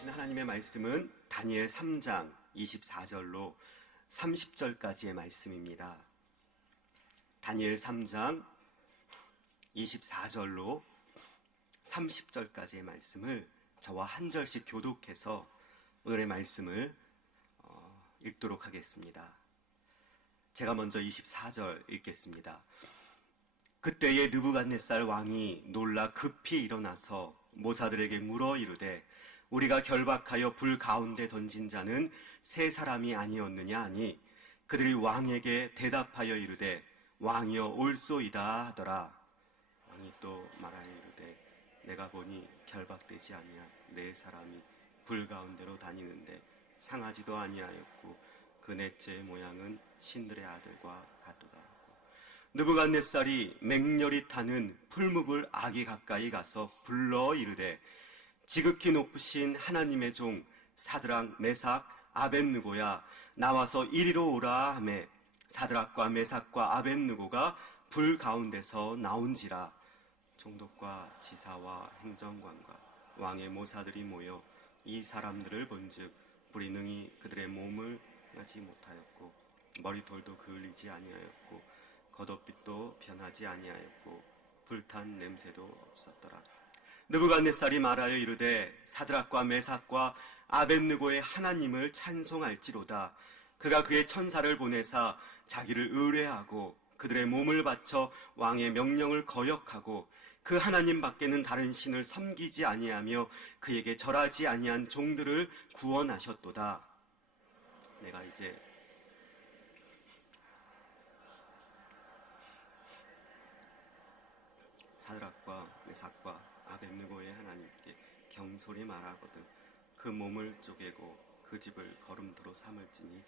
주신 하나님의 말씀은 다니엘 3장 24절로 30절까지의 말씀입니다. 다니엘 3장 24절로 30절까지의 말씀을 저와 한 절씩 교독해서 오늘의 말씀을 읽도록 하겠습니다. 제가 먼저 24절 읽겠습니다. 그때에 느부갓네살 왕이 놀라 급히 일어나서 모사들에게 물어 이르되 우리가 결박하여 불 가운데 던진 자는 세 사람이 아니었느냐 하니 그들이 왕에게 대답하여 이르되 왕이여 올소이다 하더라. 왕이 또 말하여 이르되 내가 보니 결박되지 아니한 네 사람이 불 가운데로 다니는데 상하지도 아니하였고 그 넷째 모양은 신들의 아들과 같도다 하고 느부갓네살이 맹렬히 타는 풀무불 아기 가까이 가서 불러 이르되 지극히 높으신 하나님의 종 사드락 메삭 아벳느고야 나와서 이리로 오라 하매 사드락과 메삭과 아벳느고가 불 가운데서 나온지라. 총독과 지사와 행정관과 왕의 모사들이 모여 이 사람들을 본즉 불이 능히 그들의 몸을 하지 못하였고 머리털도 그을리지 아니하였고 겉옷빛도 변하지 아니하였고 불탄 냄새도 없었더라. 느부갓네살이 말하여 이르되 사드락과 메삭과 아벳느고의 하나님을 찬송할지로다. 그가 그의 천사를 보내사 자기를 의뢰하고 그들의 몸을 바쳐 왕의 명령을 거역하고 그 하나님 밖에는 다른 신을 섬기지 아니하며 그에게 절하지 아니한 종들을 구원하셨도다. 내가 이제 사드락과 메삭과 아벳느고의 하나님께 경솔히 말하거든 그 몸을 쪼개고 그 집을 거름토로 삼을지니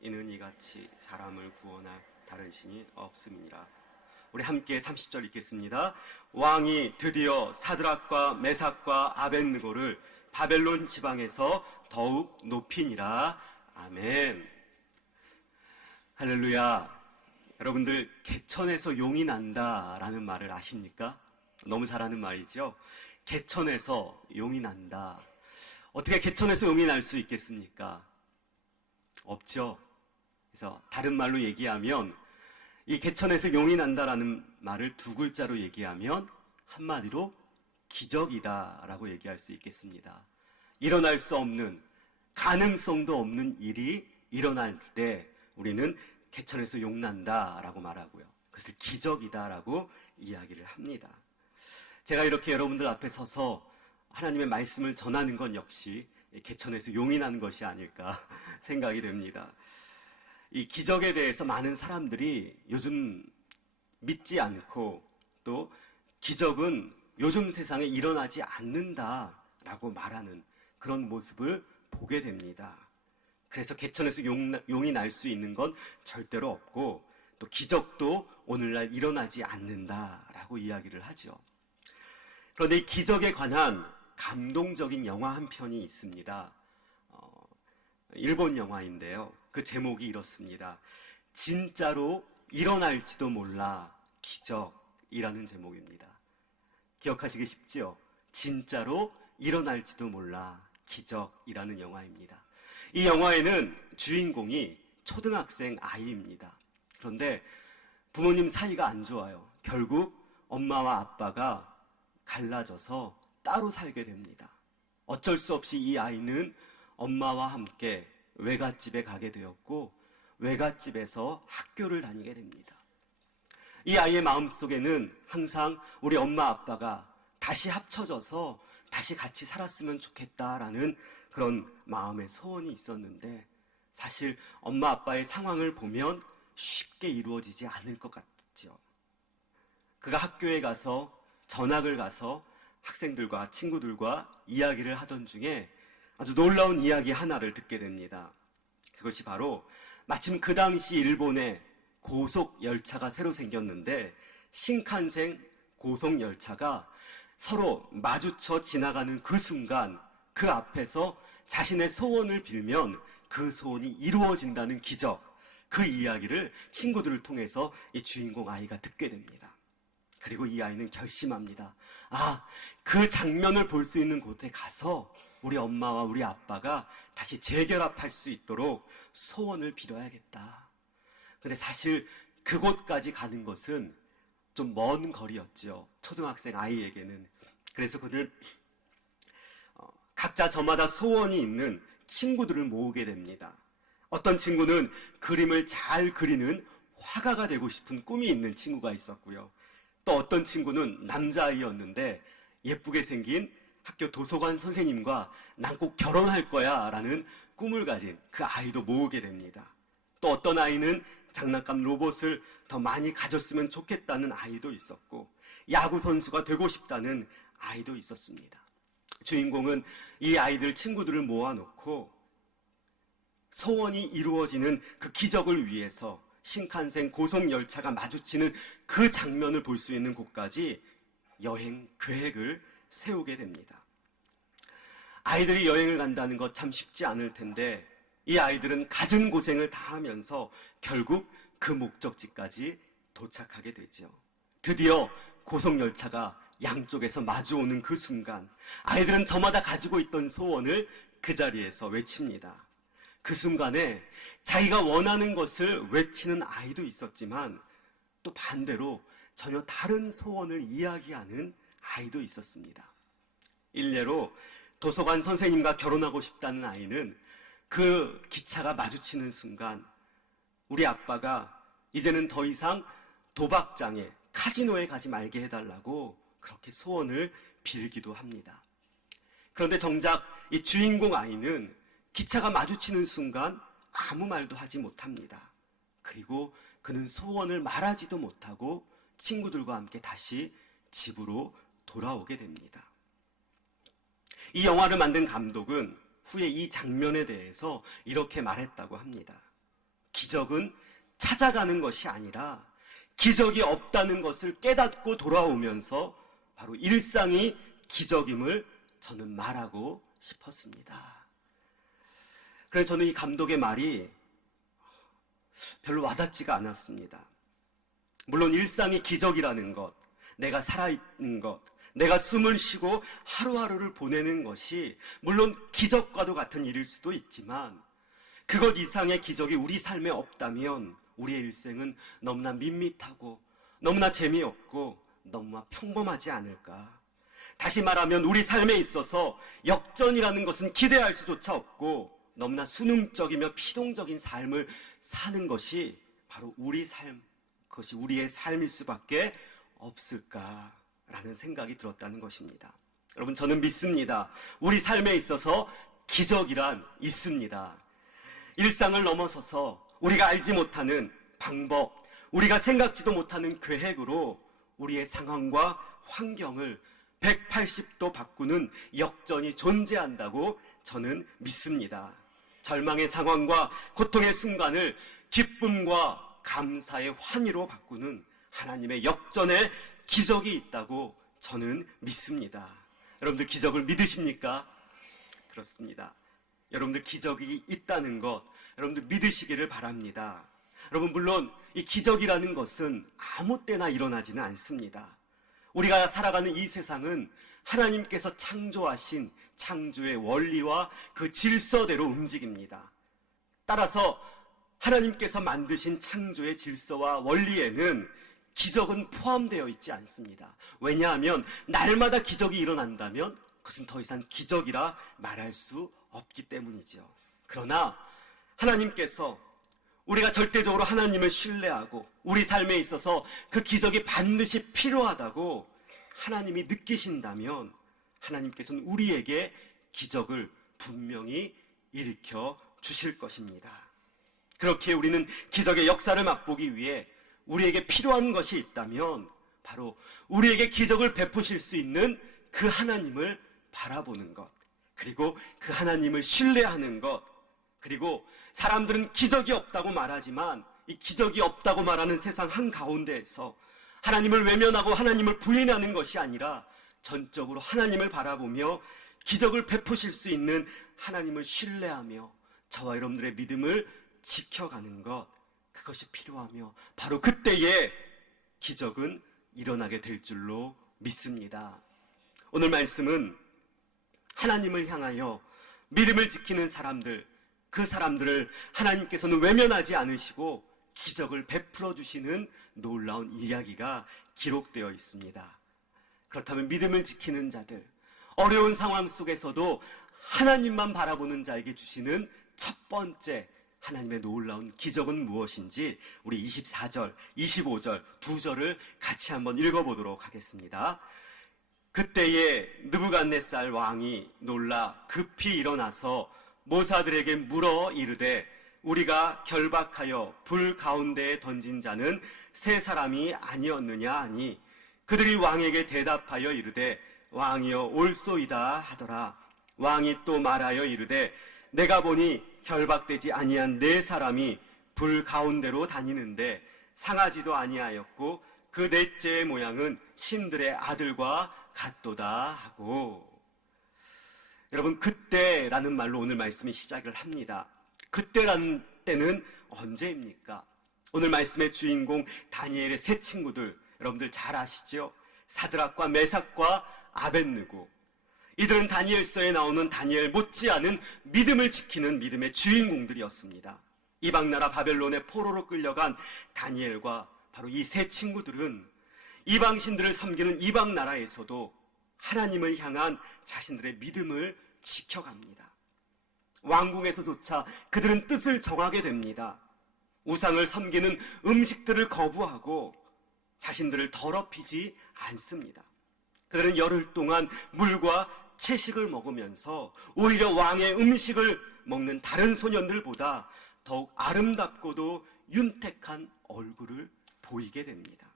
이는 이같이 사람을 구원할 다른 신이 없음이니라. 우리 함께 30절 읽겠습니다. 왕이 드디어 사드락과 메삭과 아벳느고를 바벨론 지방에서 더욱 높이니라. 아멘. 할렐루야. 여러분들 개천에서 용이 난다라는 말을 아십니까? 너무 잘하는 말이죠. 개천에서 용이 난다. 어떻게 개천에서 용이 날 수 있겠습니까? 없죠. 그래서 다른 말로 얘기하면 이 개천에서 용이 난다라는 말을 두 글자로 얘기하면 한마디로 기적이다라고 얘기할 수 있겠습니다. 일어날 수 없는, 가능성도 없는 일이 일어날 때 우리는 개천에서 용 난다라고 말하고요. 그것을 기적이다라고 이야기를 합니다. 제가 이렇게 여러분들 앞에 서서 하나님의 말씀을 전하는 건 역시 개천에서 용이 나는 것이 아닐까 생각이 됩니다. 이 기적에 대해서 많은 사람들이 요즘 믿지 않고 또 기적은 요즘 세상에 일어나지 않는다라고 말하는 그런 모습을 보게 됩니다. 그래서 개천에서 용이 날 수 있는 건 절대로 없고 또 기적도 오늘날 일어나지 않는다라고 이야기를 하죠. 그런데 이 기적에 관한 감동적인 영화 한 편이 있습니다. 일본 영화인데요. 그 제목이 이렇습니다. 진짜로 일어날지도 몰라 기적이라는 제목입니다. 기억하시기 쉽죠? 진짜로 일어날지도 몰라 기적이라는 영화입니다. 이 영화에는 주인공이 초등학생 아이입니다. 그런데 부모님 사이가 안 좋아요. 결국 엄마와 아빠가 갈라져서 따로 살게 됩니다. 어쩔 수 없이 이 아이는 엄마와 함께 외갓집에 가게 되었고 외갓집에서 학교를 다니게 됩니다. 이 아이의 마음속에는 항상 우리 엄마 아빠가 다시 합쳐져서 다시 같이 살았으면 좋겠다라는 그런 마음의 소원이 있었는데 사실 엄마 아빠의 상황을 보면 쉽게 이루어지지 않을 것 같죠. 그가 학교에 가서 전학을 가서 학생들과 친구들과 이야기를 하던 중에 아주 놀라운 이야기 하나를 듣게 됩니다. 그것이 바로 마침 그 당시 일본에 고속 열차가 새로 생겼는데 신칸센 고속 열차가 서로 마주쳐 지나가는 그 순간 그 앞에서 자신의 소원을 빌면 그 소원이 이루어진다는 기적, 그 이야기를 친구들을 통해서 이 주인공 아이가 듣게 됩니다. 그리고 이 아이는 결심합니다. 아, 그 장면을 볼 수 있는 곳에 가서 우리 엄마와 우리 아빠가 다시 재결합할 수 있도록 소원을 빌어야겠다. 근데 사실 그곳까지 가는 것은 좀 먼 거리였죠. 초등학생 아이에게는. 그래서 그는 각자 저마다 소원이 있는 친구들을 모으게 됩니다. 어떤 친구는 그림을 잘 그리는 화가가 되고 싶은 꿈이 있는 친구가 있었고요. 또 어떤 친구는 남자아이였는데 예쁘게 생긴 학교 도서관 선생님과 난 꼭 결혼할 거야 라는 꿈을 가진 그 아이도 모으게 됩니다. 또 어떤 아이는 장난감 로봇을 더 많이 가졌으면 좋겠다는 아이도 있었고, 야구선수가 되고 싶다는 아이도 있었습니다. 주인공은 이 아이들 친구들을 모아놓고 소원이 이루어지는 그 기적을 위해서 신칸센 고속열차가 마주치는 그 장면을 볼 수 있는 곳까지 여행 계획을 세우게 됩니다. 아이들이 여행을 간다는 것 참 쉽지 않을 텐데 이 아이들은 갖은 고생을 다 하면서 결국 그 목적지까지 도착하게 되죠. 드디어 고속열차가 양쪽에서 마주오는 그 순간 아이들은 저마다 가지고 있던 소원을 그 자리에서 외칩니다. 그 순간에 자기가 원하는 것을 외치는 아이도 있었지만 또 반대로 전혀 다른 소원을 이야기하는 아이도 있었습니다. 일례로 도서관 선생님과 결혼하고 싶다는 아이는 그 기차가 마주치는 순간 우리 아빠가 이제는 더 이상 도박장에 카지노에 가지 말게 해달라고 그렇게 소원을 빌기도 합니다. 그런데 정작 이 주인공 아이는 기차가 마주치는 순간 아무 말도 하지 못합니다. 그리고 그는 소원을 말하지도 못하고 친구들과 함께 다시 집으로 돌아오게 됩니다. 이 영화를 만든 감독은 후에 이 장면에 대해서 이렇게 말했다고 합니다. 기적은 찾아가는 것이 아니라 기적이 없다는 것을 깨닫고 돌아오면서 바로 일상이 기적임을 저는 말하고 싶었습니다. 그래서 저는 이 감독의 말이 별로 와닿지가 않았습니다. 물론 일상이 기적이라는 것, 내가 살아있는 것, 내가 숨을 쉬고 하루하루를 보내는 것이 물론 기적과도 같은 일일 수도 있지만 그것 이상의 기적이 우리 삶에 없다면 우리의 일생은 너무나 밋밋하고 너무나 재미없고 너무나 평범하지 않을까. 다시 말하면 우리 삶에 있어서 역전이라는 것은 기대할 수조차 없고 너무나 수능적이며 피동적인 삶을 사는 것이 바로 우리 삶, 그것이 우리의 삶일 수밖에 없을까라는 생각이 들었다는 것입니다. 여러분, 저는 믿습니다. 우리 삶에 있어서 기적이란 있습니다. 일상을 넘어서서 우리가 알지 못하는 방법, 우리가 생각지도 못하는 계획으로 우리의 상황과 환경을 180도 바꾸는 역전이 존재한다고 저는 믿습니다. 절망의 상황과 고통의 순간을 기쁨과 감사의 환희로 바꾸는 하나님의 역전의 기적이 있다고 저는 믿습니다. 여러분들 기적을 믿으십니까? 그렇습니다. 여러분들 기적이 있다는 것, 여러분들 믿으시기를 바랍니다. 여러분, 물론 이 기적이라는 것은 아무 때나 일어나지는 않습니다. 우리가 살아가는 이 세상은 하나님께서 창조하신 창조의 원리와 그 질서대로 움직입니다. 따라서 하나님께서 만드신 창조의 질서와 원리에는 기적은 포함되어 있지 않습니다. 왜냐하면 날마다 기적이 일어난다면 그것은 더 이상 기적이라 말할 수 없기 때문이죠. 그러나 하나님께서 우리가 절대적으로 하나님을 신뢰하고 우리 삶에 있어서 그 기적이 반드시 필요하다고 하나님이 느끼신다면 하나님께서는 우리에게 기적을 분명히 일으켜 주실 것입니다. 그렇게 우리는 기적의 역사를 맛보기 위해 우리에게 필요한 것이 있다면 바로 우리에게 기적을 베푸실 수 있는 그 하나님을 바라보는 것, 그리고 그 하나님을 신뢰하는 것, 그리고 사람들은 기적이 없다고 말하지만 이 기적이 없다고 말하는 세상 한가운데에서 하나님을 외면하고 하나님을 부인하는 것이 아니라 전적으로 하나님을 바라보며 기적을 베푸실 수 있는 하나님을 신뢰하며 저와 여러분들의 믿음을 지켜가는 것, 그것이 필요하며 바로 그때에 기적은 일어나게 될 줄로 믿습니다. 오늘 말씀은 하나님을 향하여 믿음을 지키는 사람들, 그 사람들을 하나님께서는 외면하지 않으시고 기적을 베풀어 주시는 놀라운 이야기가 기록되어 있습니다. 그렇다면 믿음을 지키는 자들, 어려운 상황 속에서도 하나님만 바라보는 자에게 주시는 첫 번째 하나님의 놀라운 기적은 무엇인지 우리 24절, 25절 두 절을 같이 한번 읽어보도록 하겠습니다. 그때에 느부갓네살 왕이 놀라 급히 일어나서 모사들에게 물어 이르되 우리가 결박하여 불 가운데에 던진 자는 세 사람이 아니었느냐 하니 그들이 왕에게 대답하여 이르되 왕이여 올소이다 하더라. 왕이 또 말하여 이르되 내가 보니 결박되지 아니한 네 사람이 불 가운데로 다니는데 상하지도 아니하였고 그 넷째의 모양은 신들의 아들과 같도다 하고. 여러분, 그때라는 말로 오늘 말씀이 시작을 합니다. 그때라는 때는 언제입니까? 오늘 말씀의 주인공 다니엘의 세 친구들, 여러분들 잘 아시죠? 사드락과 메삭과 아벳느고. 이들은 다니엘서에 나오는 다니엘 못지않은 믿음을 지키는 믿음의 주인공들이었습니다. 이방나라 바벨론의 포로로 끌려간 다니엘과 바로 이 세 친구들은 이방신들을 섬기는 이방나라에서도 하나님을 향한 자신들의 믿음을 지켜갑니다. 왕궁에서조차 그들은 뜻을 정하게 됩니다. 우상을 섬기는 음식들을 거부하고 자신들을 더럽히지 않습니다. 그들은 열흘 동안 물과 채식을 먹으면서 오히려 왕의 음식을 먹는 다른 소년들보다 더욱 아름답고도 윤택한 얼굴을 보이게 됩니다.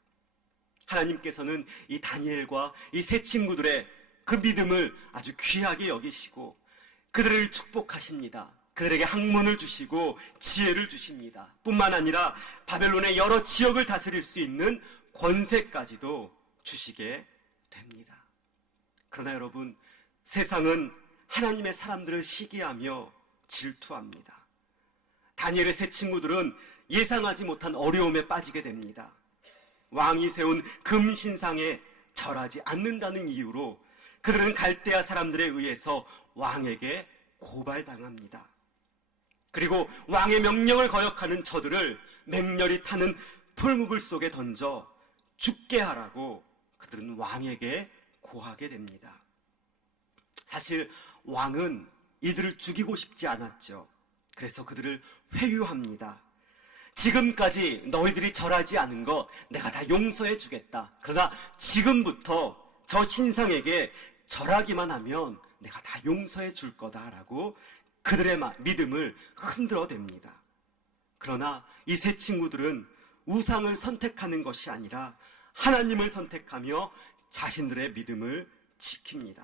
하나님께서는 이 다니엘과 이 세 친구들의 그 믿음을 아주 귀하게 여기시고 그들을 축복하십니다. 그들에게 학문을 주시고 지혜를 주십니다. 뿐만 아니라 바벨론의 여러 지역을 다스릴 수 있는 권세까지도 주시게 됩니다. 그러나 여러분, 세상은 하나님의 사람들을 시기하며 질투합니다. 다니엘의 세 친구들은 예상하지 못한 어려움에 빠지게 됩니다. 왕이 세운 금신상에 절하지 않는다는 이유로 그들은 갈대아 사람들에 의해서 왕에게 고발당합니다. 그리고 왕의 명령을 거역하는 저들을 맹렬히 타는 풀무불 속에 던져 죽게 하라고 그들은 왕에게 고하게 됩니다. 사실 왕은 이들을 죽이고 싶지 않았죠. 그래서 그들을 회유합니다. 지금까지 너희들이 절하지 않은 거 내가 다 용서해 주겠다. 그러나 지금부터 저 신상에게 절하기만 하면 내가 다 용서해 줄 거다라고 그들의 믿음을 흔들어댑니다. 그러나 이 세 친구들은 우상을 선택하는 것이 아니라 하나님을 선택하며 자신들의 믿음을 지킵니다.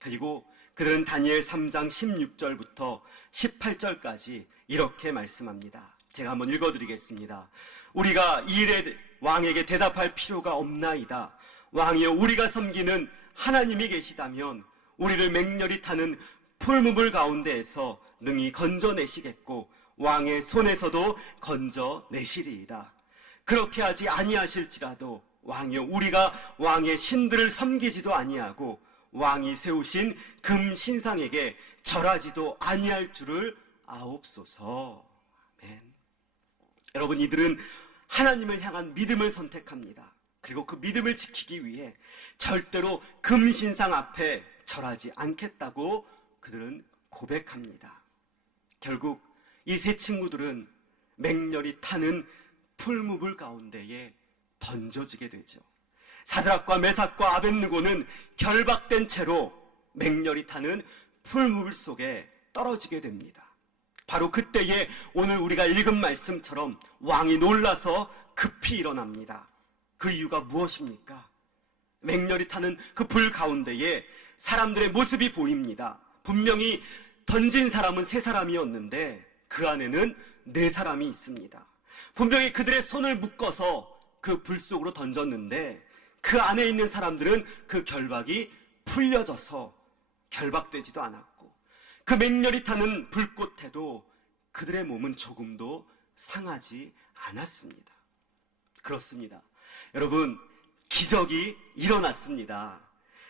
그리고 그들은 다니엘 3장 16절부터 18절까지 이렇게 말씀합니다. 제가 한번 읽어드리겠습니다. 우리가 이 일에 왕에게 대답할 필요가 없나이다. 왕이여, 우리가 섬기는 하나님이 계시다면 우리를 맹렬히 타는 풀무불 가운데에서 능히 건져내시겠고 왕의 손에서도 건져내시리이다. 그렇게 하지 아니하실지라도 왕이여, 우리가 왕의 신들을 섬기지도 아니하고 왕이 세우신 금 신상에게 절하지도 아니할 줄을 아옵소서. 아멘. 여러분, 이들은 하나님을 향한 믿음을 선택합니다. 그리고 그 믿음을 지키기 위해 절대로 금 신상 앞에 절하지 않겠다고 그들은 고백합니다. 결국 이 세 친구들은 맹렬히 타는 풀무불 가운데에 던져지게 되죠. 사드락과 메삭과 아벳느고는 결박된 채로 맹렬히 타는 풀무불 속에 떨어지게 됩니다. 바로 그때에 오늘 우리가 읽은 말씀처럼 왕이 놀라서 급히 일어납니다. 그 이유가 무엇입니까? 맹렬히 타는 그 불 가운데에 사람들의 모습이 보입니다. 분명히 던진 사람은 세 사람이었는데 그 안에는 네 사람이 있습니다. 분명히 그들의 손을 묶어서 그 불 속으로 던졌는데 그 안에 있는 사람들은 그 결박이 풀려져서 결박되지도 않았고 그 맹렬히 타는 불꽃에도 그들의 몸은 조금도 상하지 않았습니다. 그렇습니다. 여러분, 기적이 일어났습니다.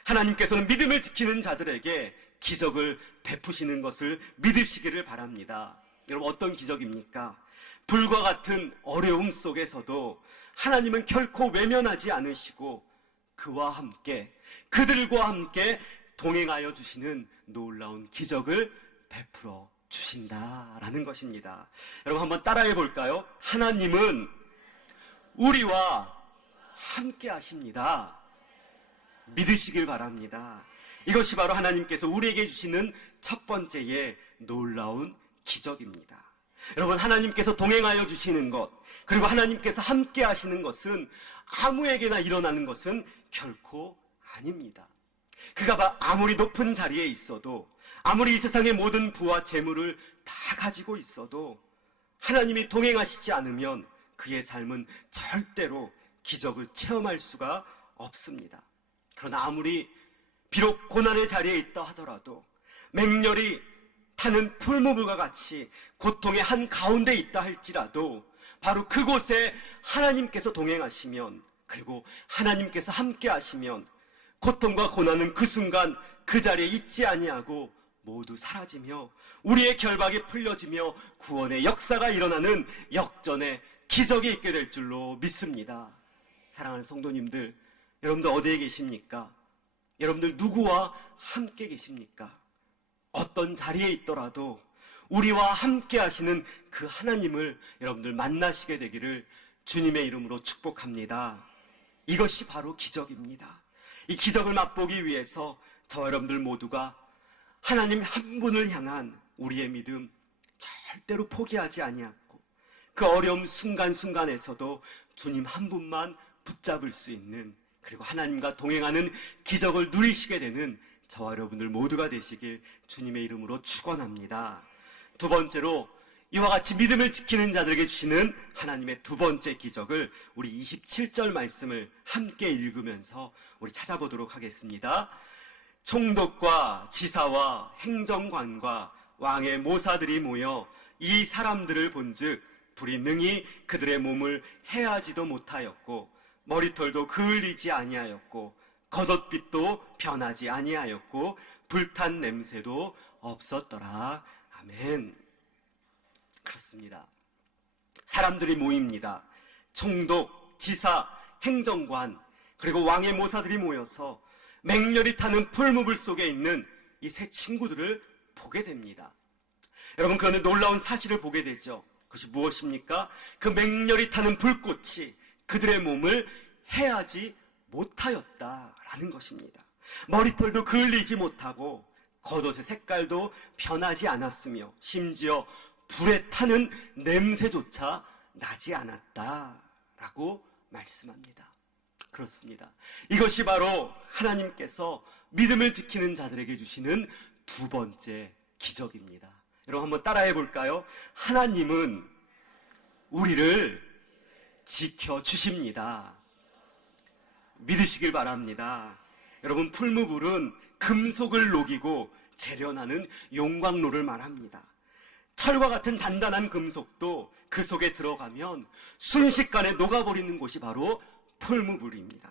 하나님께서는 믿음을 지키는 자들에게 기적을 베푸시는 것을 믿으시기를 바랍니다. 여러분, 어떤 기적입니까? 불과 같은 어려움 속에서도 하나님은 결코 외면하지 않으시고 그와 함께, 그들과 함께 동행하여 주시는 놀라운 기적을 베풀어 주신다라는 것입니다. 여러분, 한번 따라해 볼까요? 하나님은 우리와 함께 하십니다. 믿으시길 바랍니다. 이것이 바로 하나님께서 우리에게 주시는 첫 번째의 놀라운 기적입니다. 여러분, 하나님께서 동행하여 주시는 것, 그리고 하나님께서 함께 하시는 것은 아무에게나 일어나는 것은 결코 아닙니다. 그가 아무리 높은 자리에 있어도, 아무리 이 세상의 모든 부와 재물을 다 가지고 있어도 하나님이 동행하시지 않으면 그의 삶은 절대로 기적을 체험할 수가 없습니다. 그러나 아무리 비록 고난의 자리에 있다 하더라도, 맹렬히 타는 풀무불과 같이 고통의 한 가운데 있다 할지라도 바로 그곳에 하나님께서 동행하시면, 그리고 하나님께서 함께 하시면 고통과 고난은 그 순간 그 자리에 있지 아니하고 모두 사라지며 우리의 결박이 풀려지며 구원의 역사가 일어나는 역전의 기적이 있게 될 줄로 믿습니다. 사랑하는 성도님들, 여러분들 어디에 계십니까? 여러분들 누구와 함께 계십니까? 어떤 자리에 있더라도 우리와 함께 하시는 그 하나님을 여러분들 만나시게 되기를 주님의 이름으로 축복합니다. 이것이 바로 기적입니다. 이 기적을 맛보기 위해서 저와 여러분들 모두가 하나님 한 분을 향한 우리의 믿음 절대로 포기하지 아니하고 그 어려움 순간순간에서도 주님 한 분만 붙잡을 수 있는, 그리고 하나님과 동행하는 기적을 누리시게 되는 저와 여러분들 모두가 되시길 주님의 이름으로 축원합니다. 두 번째로, 이와 같이 믿음을 지키는 자들에게 주시는 하나님의 두 번째 기적을 우리 27절 말씀을 함께 읽으면서 우리 찾아보도록 하겠습니다. 총독과 지사와 행정관과 왕의 모사들이 모여 이 사람들을 본즉 불이 능히 그들의 몸을 해하지도 못하였고 머리털도 그을리지 아니하였고 겉옷빛도 변하지 아니하였고 불탄 냄새도 없었더라. 아멘. 그렇습니다. 사람들이 모입니다. 총독, 지사, 행정관, 그리고 왕의 모사들이 모여서 맹렬히 타는 풀무불 속에 있는 이 세 친구들을 보게 됩니다. 여러분, 그런데 놀라운 사실을 보게 되죠. 그것이 무엇입니까? 그 맹렬히 타는 불꽃이 그들의 몸을 해하지 못하였다라는 것입니다. 머리털도 그을리지 못하고 겉옷의 색깔도 변하지 않았으며 심지어 불에 타는 냄새조차 나지 않았다라고 말씀합니다. 그렇습니다. 이것이 바로 하나님께서 믿음을 지키는 자들에게 주시는 두 번째 기적입니다. 여러분, 한번 따라해 볼까요? 하나님은 우리를 지켜주십니다. 믿으시길 바랍니다. 여러분, 풀무불은 금속을 녹이고 재련하는 용광로를 말합니다. 철과 같은 단단한 금속도 그 속에 들어가면 순식간에 녹아버리는 곳이 바로 풀무불입니다.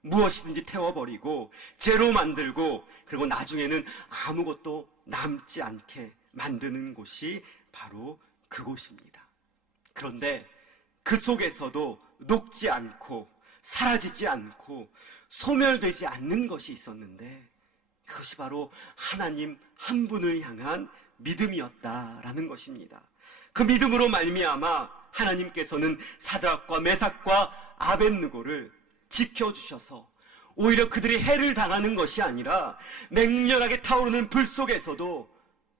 무엇이든지 태워버리고 재로 만들고 그리고 나중에는 아무것도 남지 않게 만드는 곳이 바로 그곳입니다. 그런데 그 속에서도 녹지 않고 사라지지 않고 소멸되지 않는 것이 있었는데 그것이 바로 하나님 한 분을 향한 믿음이었다라는 것입니다. 그 믿음으로 말미암아 하나님께서는 사드락과 메삭과 아벳느고를 지켜주셔서 오히려 그들이 해를 당하는 것이 아니라 맹렬하게 타오르는 불 속에서도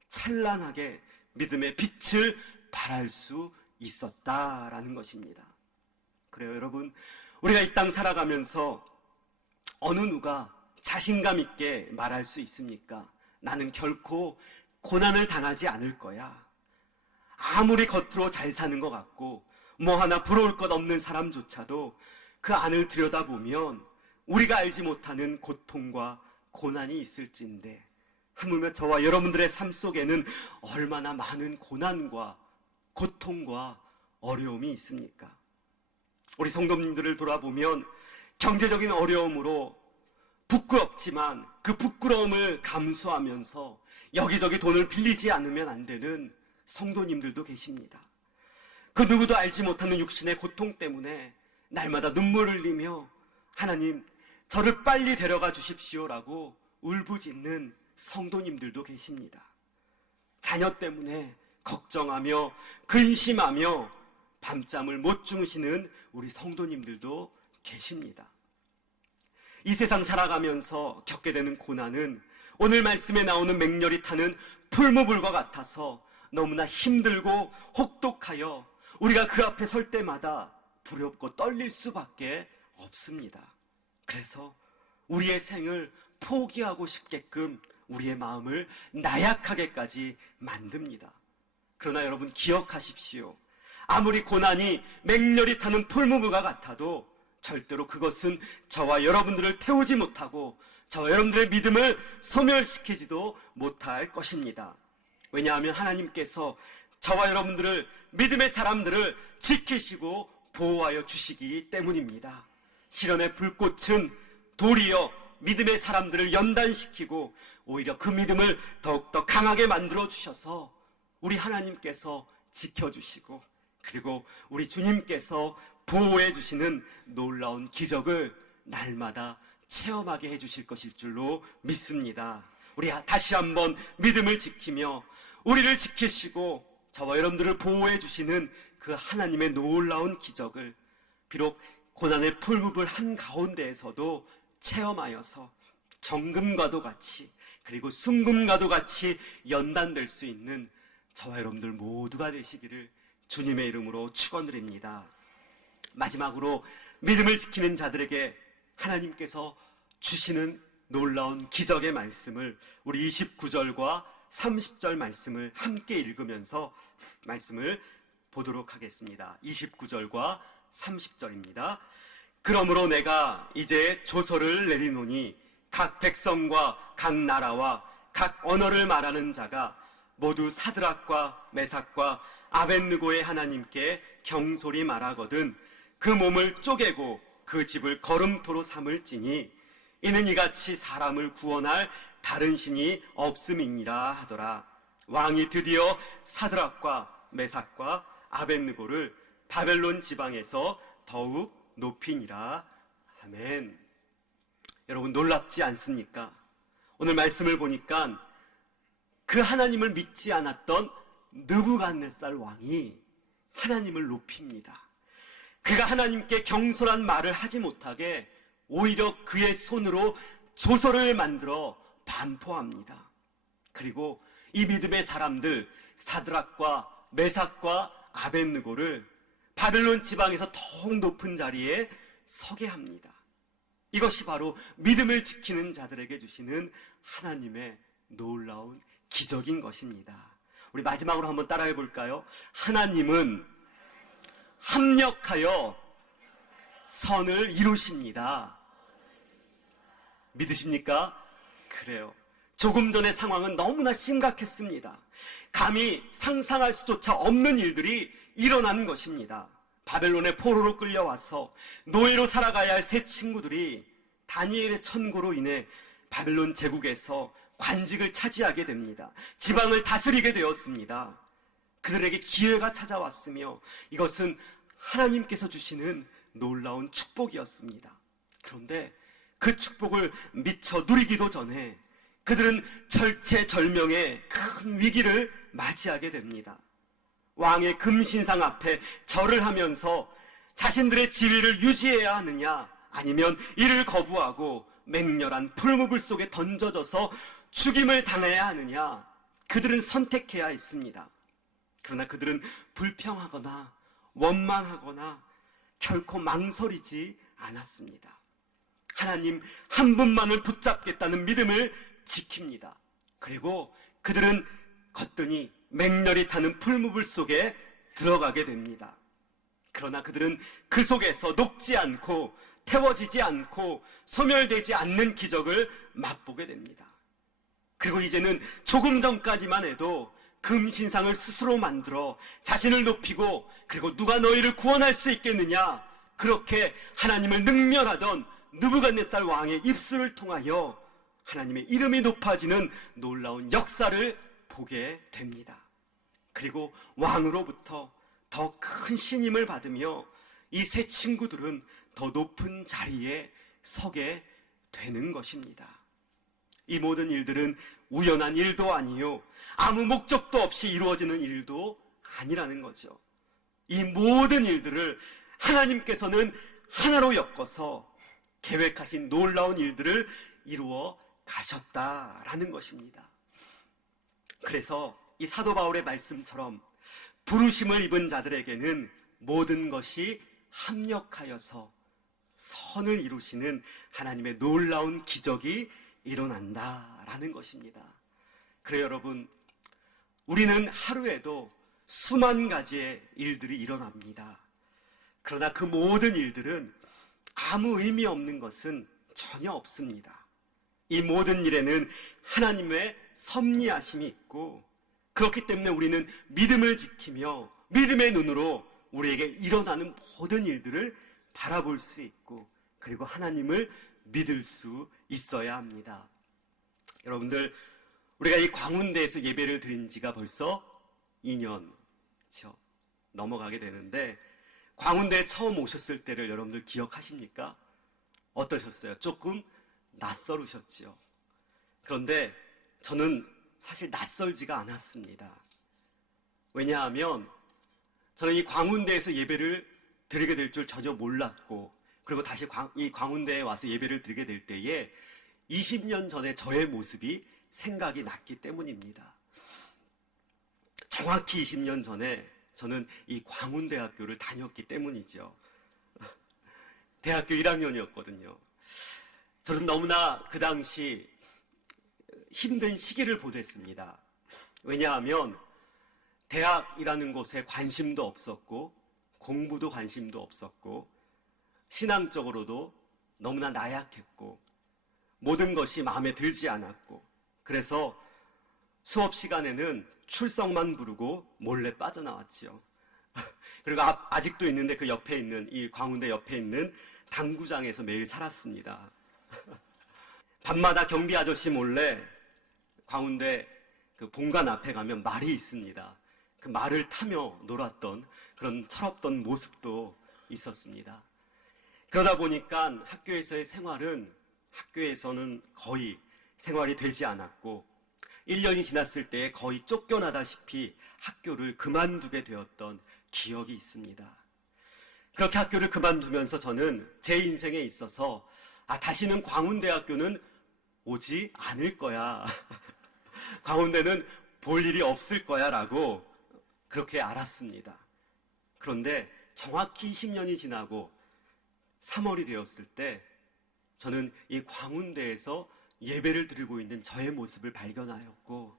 찬란하게 믿음의 빛을 발할 수 있었다라는 것입니다. 그래요, 여러분, 우리가 이 땅 살아가면서 어느 누가 자신감 있게 말할 수 있습니까? 나는 결코 고난을 당하지 않을 거야. 아무리 겉으로 잘 사는 것 같고 뭐 하나 부러울 것 없는 사람조차도 그 안을 들여다보면 우리가 알지 못하는 고통과 고난이 있을진데, 하물며 저와 여러분들의 삶 속에는 얼마나 많은 고난과 고통과 어려움이 있습니까? 우리 성도님들을 돌아보면 경제적인 어려움으로 부끄럽지만 그 부끄러움을 감수하면서 여기저기 돈을 빌리지 않으면 안 되는 성도님들도 계십니다. 그 누구도 알지 못하는 육신의 고통 때문에 날마다 눈물을 흘리며 하나님, 저를 빨리 데려가 주십시오라고 울부짖는 성도님들도 계십니다. 자녀 때문에 걱정하며 근심하며 밤잠을 못 주무시는 우리 성도님들도 계십니다. 이 세상 살아가면서 겪게 되는 고난은 오늘 말씀에 나오는 맹렬히 타는 풀무불과 같아서 너무나 힘들고 혹독하여 우리가 그 앞에 설 때마다 두렵고 떨릴 수밖에 없습니다. 그래서 우리의 생을 포기하고 싶게끔 우리의 마음을 나약하게까지 만듭니다. 그러나 여러분 기억하십시오. 아무리 고난이 맹렬히 타는 풀무불과 같아도 절대로 그것은 저와 여러분들을 태우지 못하고 저와 여러분들의 믿음을 소멸시키지도 못할 것입니다. 왜냐하면 하나님께서 저와 여러분들을, 믿음의 사람들을 지키시고 보호하여 주시기 때문입니다. 시련의 불꽃은 도리어 믿음의 사람들을 연단시키고 오히려 그 믿음을 더욱더 강하게 만들어 주셔서 우리 하나님께서 지켜주시고 그리고 우리 주님께서 보호해 주시는 놀라운 기적을 날마다 체험하게 해주실 것일 줄로 믿습니다. 우리 다시 한번 믿음을 지키며 우리를 지키시고 저와 여러분들을 보호해 주시는 그 하나님의 놀라운 기적을 비록 고난의 풀무불 한가운데에서도 체험하여서 정금과도 같이 그리고 순금과도 같이 연단될 수 있는 저와 여러분들 모두가 되시기를 주님의 이름으로 축원드립니다. 마지막으로 믿음을 지키는 자들에게 하나님께서 주시는 놀라운 기적의 말씀을 우리 29절과 30절 말씀을 함께 읽으면서 말씀을 보도록 하겠습니다. 29절과 30절입니다. 그러므로 내가 이제 조서를 내리노니 각 백성과 각 나라와 각 언어를 말하는 자가 모두 사드락과 메삭과 아벳느고의 하나님께 경솔히 말하거든 그 몸을 쪼개고 그 집을 거름토로 삼을지니 이는 이같이 사람을 구원할 다른 신이 없음이니라 하더라. 왕이 드디어 사드락과 메삭과 아벳느고를 바벨론 지방에서 더욱 높이니라. 아멘. 여러분 놀랍지 않습니까? 오늘 말씀을 보니까 그 하나님을 믿지 않았던 느부갓네살 왕이 하나님을 높입니다. 그가 하나님께 경솔한 말을 하지 못하게 오히려 그의 손으로 조서를 만들어 반포합니다. 그리고 이 믿음의 사람들 사드락과 메삭과 아벳느고를 바벨론 지방에서 더욱 높은 자리에 서게 합니다. 이것이 바로 믿음을 지키는 자들에게 주시는 하나님의 놀라운 기적인 것입니다. 우리 마지막으로 한번 따라해 볼까요? 하나님은 합력하여 선을 이루십니다. 믿으십니까? 그래요. 조금 전의 상황은 너무나 심각했습니다. 감히 상상할 수조차 없는 일들이 일어난 것입니다. 바벨론의 포로로 끌려와서 노예로 살아가야 할 세 친구들이 다니엘의 천고로 인해 바벨론 제국에서 관직을 차지하게 됩니다. 지방을 다스리게 되었습니다. 그들에게 기회가 찾아왔으며 이것은 하나님께서 주시는 놀라운 축복이었습니다. 그런데 그 축복을 미처 누리기도 전에 그들은 절체절명의 큰 위기를 맞이하게 됩니다. 왕의 금신상 앞에 절을 하면서 자신들의 지위를 유지해야 하느냐 아니면 이를 거부하고 맹렬한 풀무불 속에 던져져서 죽임을 당해야 하느냐 그들은 선택해야 했습니다. 그러나 그들은 불평하거나 원망하거나 결코 망설이지 않았습니다. 하나님 한 분만을 붙잡겠다는 믿음을 지킵니다. 그리고 그들은 거뜬히 맹렬히 타는 풀무불 속에 들어가게 됩니다. 그러나 그들은 그 속에서 녹지 않고 태워지지 않고 소멸되지 않는 기적을 맛보게 됩니다. 그리고 이제는 조금 전까지만 해도 금신상을 스스로 만들어 자신을 높이고 그리고 누가 너희를 구원할 수 있겠느냐 그렇게 하나님을 능멸하던 느부갓네살 왕의 입술을 통하여 하나님의 이름이 높아지는 놀라운 역사를 보게 됩니다. 그리고 왕으로부터 더 큰 신임을 받으며 이 세 친구들은 더 높은 자리에 서게 되는 것입니다. 이 모든 일들은 우연한 일도 아니요, 아무 목적도 없이 이루어지는 일도 아니라는 거죠. 이 모든 일들을 하나님께서는 하나로 엮어서 계획하신 놀라운 일들을 이루어 가셨다라는 것입니다. 그래서 이 사도 바울의 말씀처럼 부르심을 입은 자들에게는 모든 것이 합력하여서 선을 이루시는 하나님의 놀라운 기적이 일어난다라는 것입니다. 그래요, 여러분, 우리는 하루에도 수만 가지의 일들이 일어납니다. 그러나 그 모든 일들은 아무 의미 없는 것은 전혀 없습니다. 이 모든 일에는 하나님의 섭리하심이 있고, 그렇기 때문에 우리는 믿음을 지키며 믿음의 눈으로 우리에게 일어나는 모든 일들을 바라볼 수 있고, 그리고 하나님을 믿을 수 있어야 합니다. 여러분들, 우리가 이 광운대에서 예배를 드린 지가 벌써 2년 그렇죠? 넘어가게 되는데, 광운대에 처음 오셨을 때를 여러분들 기억하십니까? 어떠셨어요? 조금 낯설으셨죠. 그런데 저는 사실 낯설지가 않았습니다. 왜냐하면 저는 이 광운대에서 예배를 드리게 될 줄 전혀 몰랐고, 그리고 다시 이 광운대에 와서 예배를 드리게 될 때에 20년 전에 저의 모습이 생각이 났기 때문입니다. 정확히 20년 전에 저는 이 광운대학교를 다녔기 때문이죠. 대학교 1학년이었거든요. 저는 너무나 그 당시 힘든 시기를 보냈습니다. 왜냐하면 대학이라는 곳에 관심도 없었고, 공부도 관심도 없었고, 신앙적으로도 너무나 나약했고, 모든 것이 마음에 들지 않았고, 그래서 수업 시간에는 출석만 부르고 몰래 빠져나왔지요. 그리고 아직도 있는데 그 옆에 있는, 이 광운대 옆에 있는 당구장에서 매일 살았습니다. 밤마다 경비 아저씨 몰래 광운대 그 본관 앞에 가면 말이 있습니다. 그 말을 타며 놀았던 그런 철없던 모습도 있었습니다. 그러다 보니까 학교에서의 생활은, 학교에서는 거의 생활이 되지 않았고, 1년이 지났을 때 거의 쫓겨나다시피 학교를 그만두게 되었던 기억이 있습니다. 그렇게 학교를 그만두면서 저는 제 인생에 있어서 다시는 광운대학교는 오지 않을 거야. 광운대는 볼 일이 없을 거야 라고 그렇게 알았습니다. 그런데 정확히 20년이 지나고 3월이 되었을 때 저는 이 광운대에서 예배를 드리고 있는 저의 모습을 발견하였고,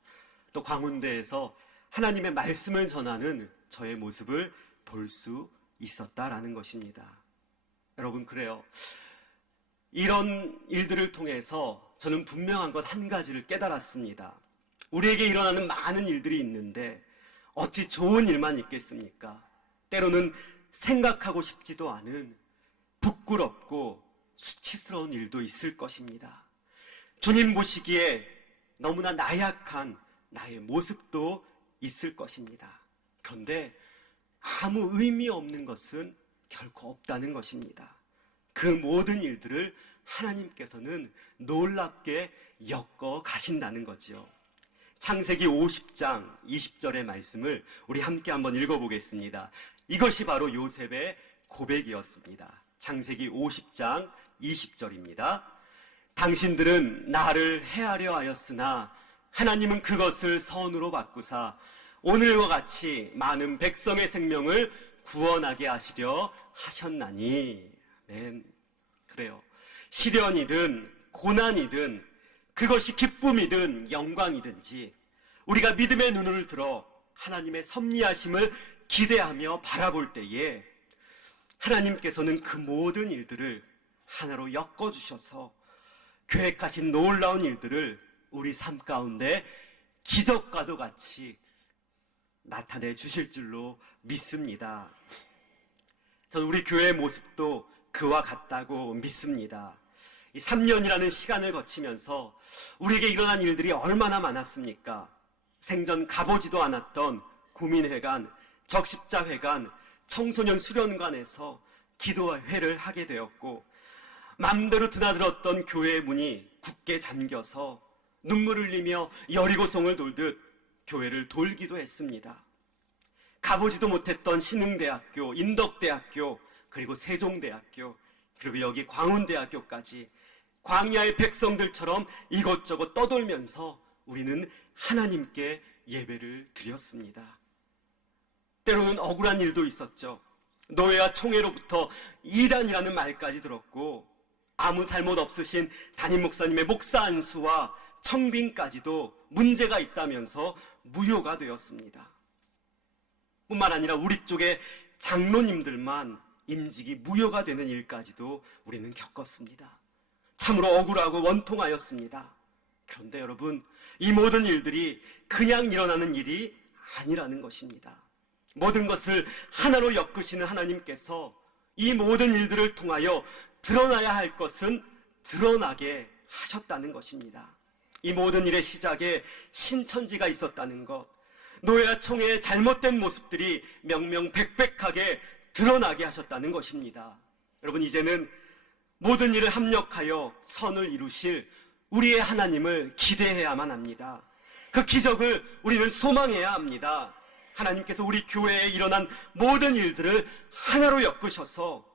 또 광운대에서 하나님의 말씀을 전하는 저의 모습을 볼 수 있었다라는 것입니다. 여러분, 그래요. 이런 일들을 통해서 저는 분명한 것 한 가지를 깨달았습니다. 우리에게 일어나는 많은 일들이 있는데 어찌 좋은 일만 있겠습니까? 때로는 생각하고 싶지도 않은 부끄럽고 수치스러운 일도 있을 것입니다. 주님 보시기에 너무나 나약한 나의 모습도 있을 것입니다. 그런데 아무 의미 없는 것은 결코 없다는 것입니다. 그 모든 일들을 하나님께서는 놀랍게 엮어 가신다는 거죠. 창세기 50장 20절의 말씀을 우리 함께 한번 읽어보겠습니다. 이것이 바로 요셉의 고백이었습니다. 창세기 50장 20절입니다. 당신들은 나를 해하려 하였으나 하나님은 그것을 선으로 바꾸사 오늘과 같이 많은 백성의 생명을 구원하게 하시려 하셨나니. 아멘. 그래요. 시련이든 고난이든 그것이 기쁨이든 영광이든지 우리가 믿음의 눈을 들어 하나님의 섭리하심을 기대하며 바라볼 때에 하나님께서는 그 모든 일들을 하나로 엮어주셔서 계획하신 놀라운 일들을 우리 삶 가운데 기적과도 같이 나타내 주실 줄로 믿습니다. 저는 우리 교회의 모습도 그와 같다고 믿습니다. 이 3년이라는 시간을 거치면서 우리에게 일어난 일들이 얼마나 많았습니까? 생전 가보지도 않았던 구민회관, 적십자회관, 청소년 수련관에서 기도회를 하게 되었고, 맘대로 드나들었던 교회의 문이 굳게 잠겨서 눈물을 흘리며 여리고성을 돌듯 교회를 돌기도 했습니다. 가보지도 못했던 신흥대학교, 인덕대학교, 그리고 세종대학교, 그리고 여기 광운대학교까지 광야의 백성들처럼 이것저것 떠돌면서 우리는 하나님께 예배를 드렸습니다. 때로는 억울한 일도 있었죠. 노예와 총회로부터 이단이라는 말까지 들었고, 아무 잘못 없으신 담임 목사님의 목사 안수와 청빙까지도 문제가 있다면서 무효가 되었습니다. 뿐만 아니라 우리 쪽의 장로님들만 임직이 무효가 되는 일까지도 우리는 겪었습니다. 참으로 억울하고 원통하였습니다. 그런데 여러분, 이 모든 일들이 그냥 일어나는 일이 아니라는 것입니다. 모든 것을 하나로 엮으시는 하나님께서 이 모든 일들을 통하여 드러나야 할 것은 드러나게 하셨다는 것입니다. 이 모든 일의 시작에 신천지가 있었다는 것, 노예와 총회의 잘못된 모습들이 명명백백하게 드러나게 하셨다는 것입니다. 여러분, 이제는 모든 일을 합력하여 선을 이루실 우리의 하나님을 기대해야만 합니다. 그 기적을 우리는 소망해야 합니다. 하나님께서 우리 교회에 일어난 모든 일들을 하나로 엮으셔서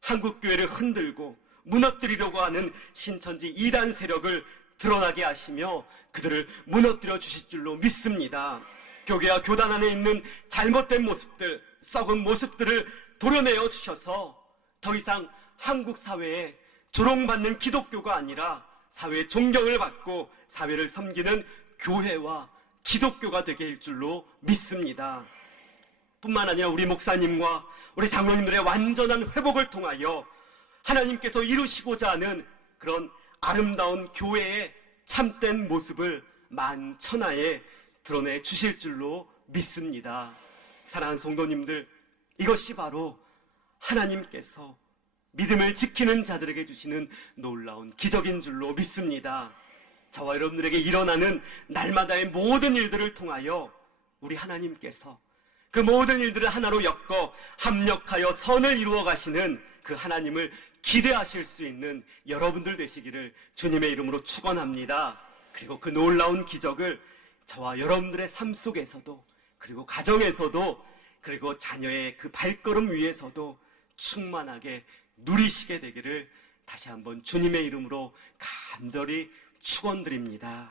한국교회를 흔들고 무너뜨리려고 하는 신천지 이단 세력을 드러나게 하시며 그들을 무너뜨려 주실 줄로 믿습니다. 교회와 교단 안에 있는 잘못된 모습들, 썩은 모습들을 도려내어 주셔서 더 이상 한국 사회에 조롱받는 기독교가 아니라 사회의 존경을 받고 사회를 섬기는 교회와 기독교가 되게 할 줄로 믿습니다. 뿐만 아니라 우리 목사님과 우리 장로님들의 완전한 회복을 통하여 하나님께서 이루시고자 하는 그런 아름다운 교회의 참된 모습을 만천하에 드러내 주실 줄로 믿습니다. 사랑하는 성도님들, 이것이 바로 하나님께서 믿음을 지키는 자들에게 주시는 놀라운 기적인 줄로 믿습니다. 저와 여러분들에게 일어나는 날마다의 모든 일들을 통하여 우리 하나님께서 그 모든 일들을 하나로 엮어 합력하여 선을 이루어 가시는 그 하나님을 기대하실 수 있는 여러분들 되시기를 주님의 이름으로 축원합니다. 그리고 그 놀라운 기적을 저와 여러분들의 삶 속에서도, 그리고 가정에서도, 그리고 자녀의 그 발걸음 위에서도 충만하게 누리시게 되기를 다시 한번 주님의 이름으로 간절히 축원드립니다.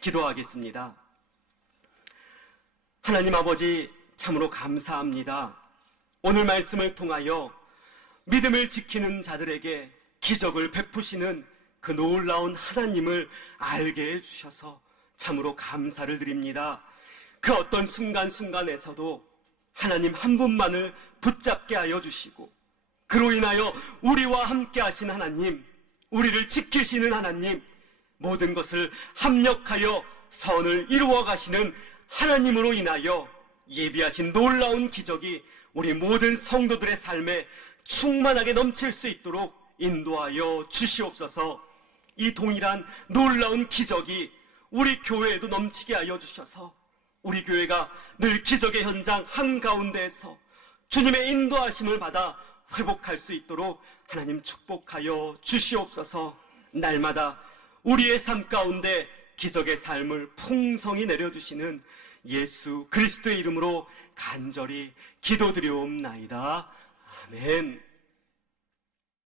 기도하겠습니다. 하나님 아버지, 참으로 감사합니다. 오늘 말씀을 통하여 믿음을 지키는 자들에게 기적을 베푸시는 그 놀라운 하나님을 알게 해주셔서 참으로 감사를 드립니다. 그 어떤 순간순간에서도 하나님 한 분만을 붙잡게 하여 주시고, 그로 인하여 우리와 함께 하신 하나님, 우리를 지키시는 하나님, 모든 것을 합력하여 선을 이루어 가시는 하나님으로 인하여 예비하신 놀라운 기적이 우리 모든 성도들의 삶에 충만하게 넘칠 수 있도록 인도하여 주시옵소서. 이 동일한 놀라운 기적이 우리 교회에도 넘치게 하여 주셔서 우리 교회가 늘 기적의 현장 한가운데에서 주님의 인도하심을 받아 회복할 수 있도록 하나님 축복하여 주시옵소서. 날마다 우리의 삶 가운데 기적의 삶을 풍성히 내려주시는 예수 그리스도의 이름으로 간절히 기도드리옵나이다. 아멘.